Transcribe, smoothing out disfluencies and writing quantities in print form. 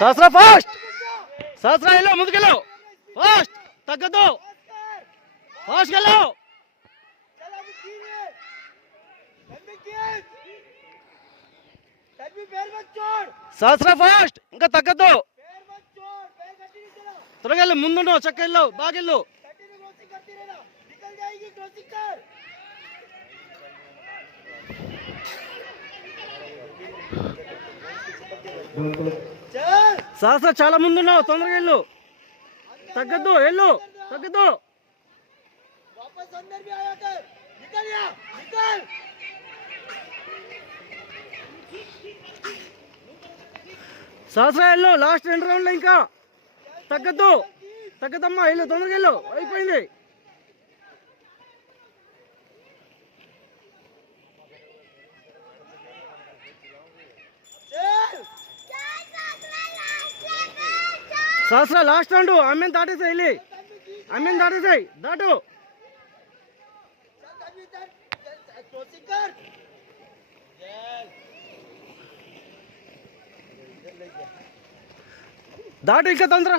సహస్ర fast సహస్ర వెళ్ళు ముందుకెళ్ళు fast తగ్గదు fast వెళ్ళు సహస్ర ఫాస్ట్ ఇంకా తగ్గదు త్వరగా వెళ్ళు ముందు చక్క వెళ్ళు బాగా వెళ్ళు సహస్ర చాలా ముందున్నావు తొందరగా వెళ్ళు తగ్గద్దు వెళ్ళు తగ్గద్దు సహస్ర వెళ్ళు లాస్ట్ 2 రౌండ్లు ఇంకా తగ్గద్దు తగ్గదమ్మా వెళ్ళు తొందరగా వెళ్ళు అయిపోయింది సహస్ర లాస్ట్ రౌండ్ అమ్మని దాటేసాయి వెళ్ళి అమ్మని దాటేసాయి దాటు దాటు ఇంకా తొందర